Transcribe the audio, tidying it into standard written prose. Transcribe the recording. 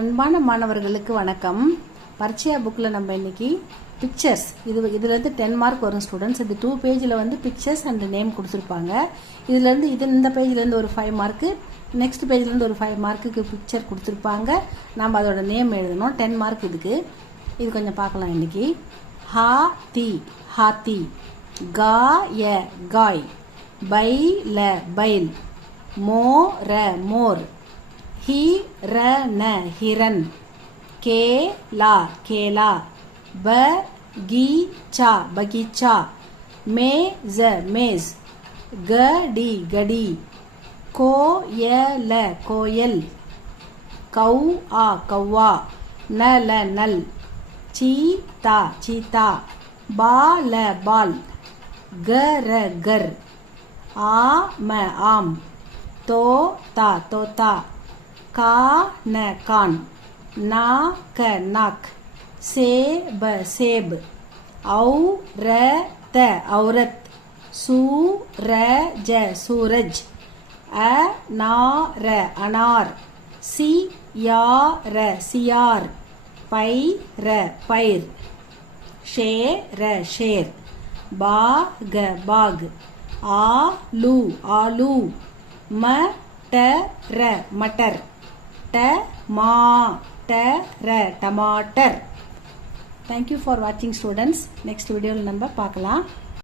அன்பான மாணவர்களுக்கு வணக்கம். பரிச்சயா புக்கில் நம்ம இன்னைக்கு பிக்சர்ஸ் இதுலேருந்து 10 மார்க் வரும் ஸ்டூடெண்ட்ஸ். இது 2 பேஜில் வந்து பிக்சர்ஸ் அண்ட் நேம் கொடுத்துருப்பாங்க. இதுலேருந்து இந்த பேஜ்லேருந்து ஒரு 5 மார்க்கு, நெக்ஸ்ட் பேஜ்லேருந்து ஒரு 5 மார்க்குக்கு பிக்சர் கொடுத்துருப்பாங்க. நம்ம அதோட நேம் எழுதணும். 10 மார்க் இதுக்கு. இது கொஞ்சம் பார்க்கலாம் இன்னைக்கு. ஹாத்தி ஹாத்தி, காய காய், பைல பைல், மோர மோர், हिरन हिरन, केला केला, बगीचा बगीचा, मेज मेज, गडी गडी, कोयल कोयल, कौआ कौआ, नल नल, चीता चीता, बाल बाल, गर गर, आम आम, तोता तोता, कान कान, नाक नाक, सेब सेब, औरत औरत, सूरज सूरज, अनार अनार, सियार सियार, पैर पैर, शेर शेर, बाग बाग, आलू आलू, मटर मटर, टमाटर. Thank you for watching students. Next video நம்ம பார்க்கலாம்.